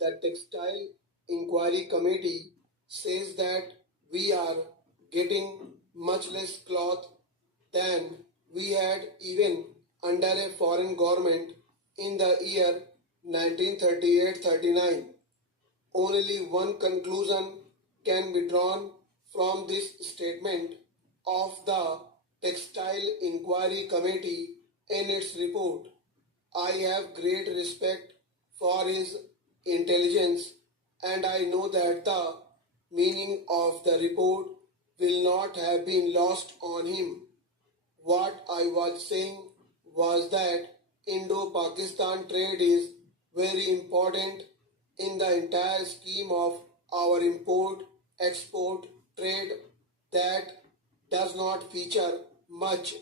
the Textile Inquiry Committee says that we are getting much less cloth than we had even under a foreign government in the year 1938-39. Only one conclusion can be drawn from this statement of the Textile Inquiry Committee in its report. I have great respect for his intelligence, and I know that the meaning of the report will not have been lost on him. What I was saying was that Indo-Pakistan trade is very important in the entire scheme of our import-export trade that does not feature much.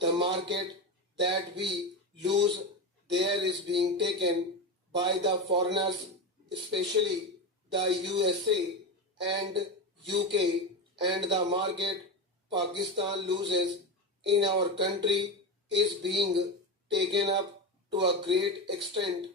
The market that we lose there is being taken by the foreigners, especially the USA and UK, and the market Pakistan loses in our country is being taken up to a great extent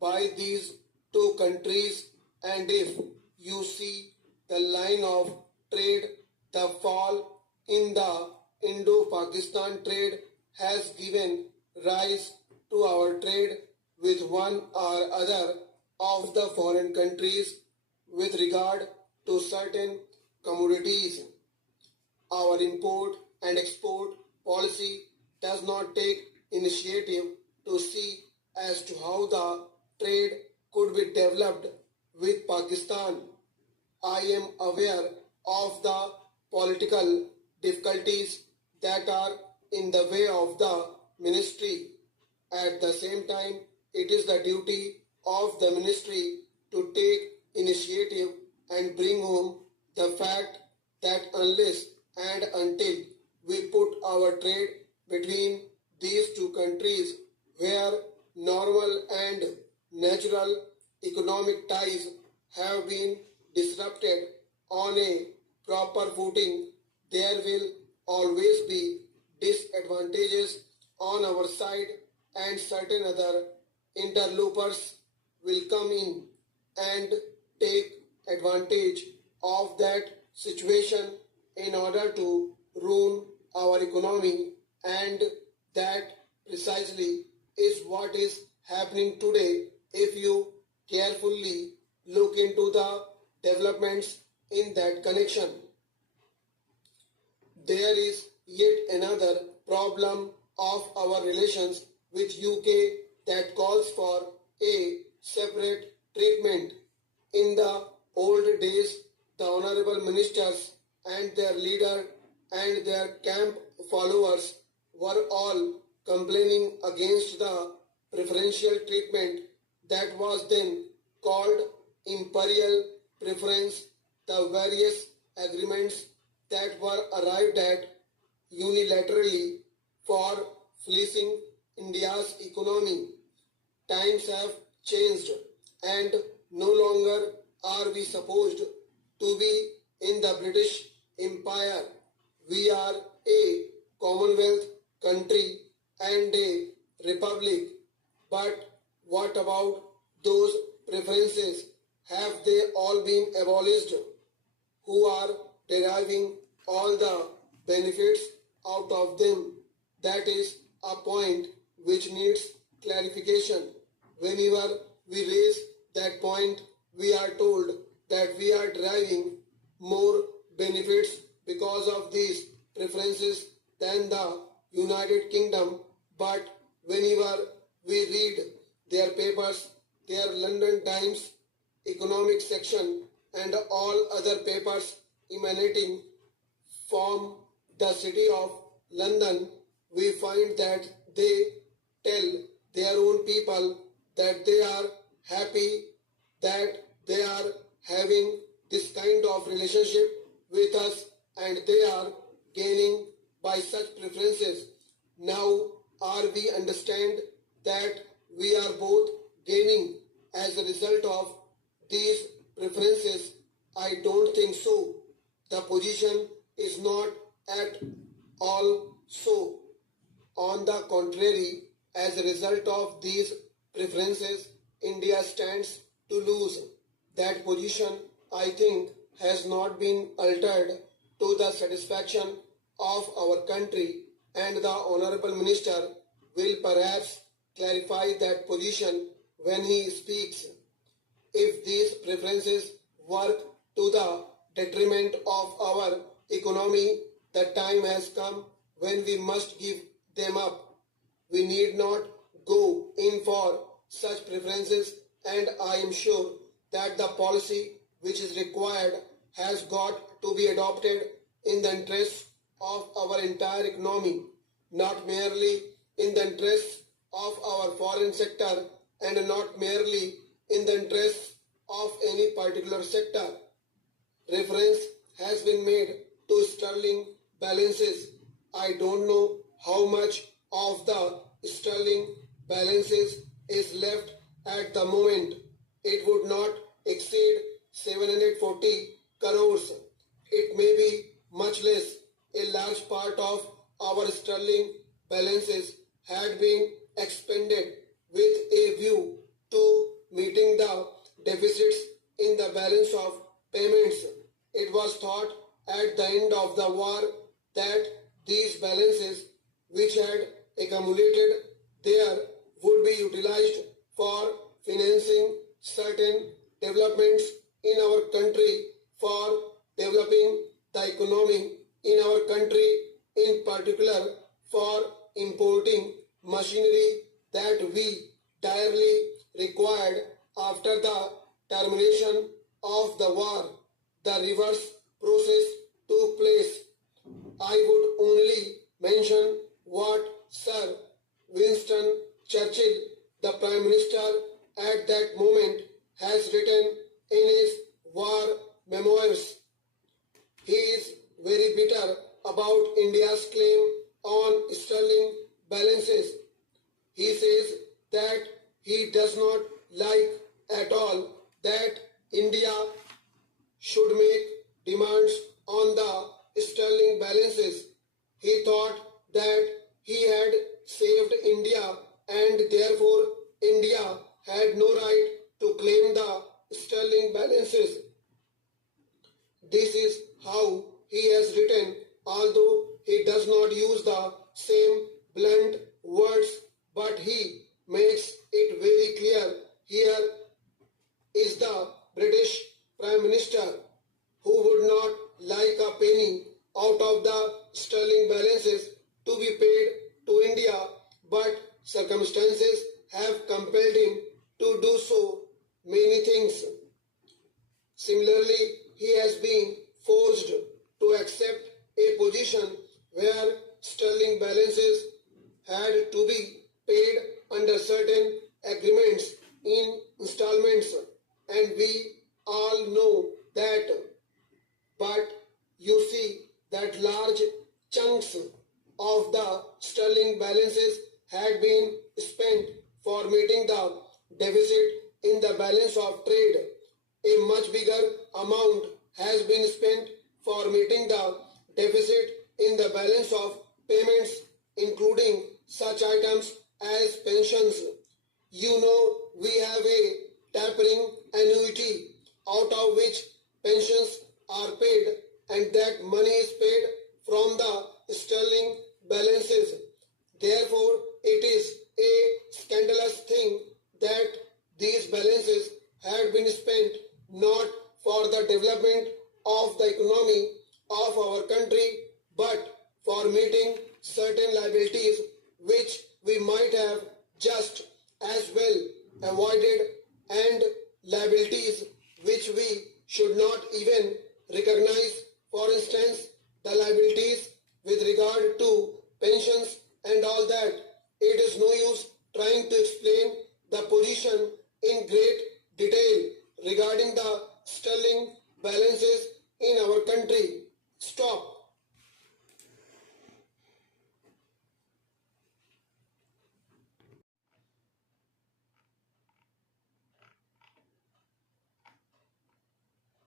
by these two countries, and if you see the line of trade, the fall in the Indo-Pakistan trade has given rise to our trade with one or other of the foreign countries with regard to certain commodities. Our import and export policy does not take initiative to see as to how the trade could be developed with Pakistan. I am aware of the political difficulties that are in the way of the ministry. At the same time, it is the duty of the ministry to take initiative and bring home the fact that unless and until we put our trade between these two countries where normal and natural economic ties have been disrupted on a proper footing, there will always be disadvantages on our side, and certain other interlopers will come in and take advantage of that situation in order to ruin our economy, and that precisely is what is happening today if you carefully look into the developments in that connection. There is yet another problem of our relations with UK that calls for a separate treatment. In the old days, the honorable ministers and their leader and their camp followers were all complaining against the preferential treatment that was then called imperial preference, the various agreements that were arrived at unilaterally for fleecing India's economy. Times have changed, and no longer are we supposed to be in the British Empire. We are a Commonwealth country and a republic. But what about those preferences? Have they all been abolished? Who are deriving all the benefits out of them? That is a point which needs clarification. Whenever we raise that point, we are told that we are deriving more benefits because of these preferences than the United Kingdom. But whenever we read their papers, their London Times economic section and all other papers emanating from the city of London, we find that they tell their own people that they are happy that they are having this kind of relationship with us and they are gaining by such preferences. Now, are we understand that we are both gaining as a result of these preferences? I don't think so. The position is not at all so. On the contrary, as a result of these preferences, India stands to lose. That position, I think, has not been altered to the satisfaction of our country, and the Honorable Minister will perhaps clarify that position when he speaks. If these preferences work to the detriment of our economy, the time has come when we must give them up. We need not go in for such preferences, and I am sure that the policy which is required has got to be adopted in the interests of our entire economy, not merely in the interests of our foreign sector and not merely in the interests of any particular sector. Reference has been made to sterling balances. I don't know how much of the sterling balances is left at the moment. It would not exceed 740 crores. It may be much less. A large part of our sterling balances had been expended with a view to meeting the deficits in the balance of payments. It was thought at the end of the war that these balances which had accumulated there would be utilized for financing certain developments in our country, for developing the economy in our country, in particular for importing machinery that we direly required after the termination of the war. The reverse process took place. I would only mention what Sir Winston Churchill, the Prime Minister at that moment, has written in his war memoirs. He is very bitter about India's claim on sterling balances. He says that he does not like at all that India should make demands on the sterling balances. He thought that he had saved India and therefore India had no right to claim the sterling balances. This is how he has written, although he does not use the same blunt words, but he makes it very clear. Here is the British Prime Minister who would not like a penny out of the sterling balances to be paid to India, but circumstances have compelled him to do so many things. Similarly, he has been forced to accept a position where sterling balances had to be paid under certain agreements in installments, and we all know that. But you see that large chunks of the sterling balances had been spent for meeting the deficit in the balance of trade. A much bigger amount has been spent for meeting the deficit in the balance of payments, including such items as pensions. You know, we have a tapering annuity out of which pensions are paid, and that money is paid from the sterling balances. Therefore, it is a scandalous thing that these balances had been spent not for the development of the economy of our country, but for meeting certain liabilities which we might have just as well avoided, and liabilities which we should not even recognize. For instance, the liabilities with regard to pensions and all that.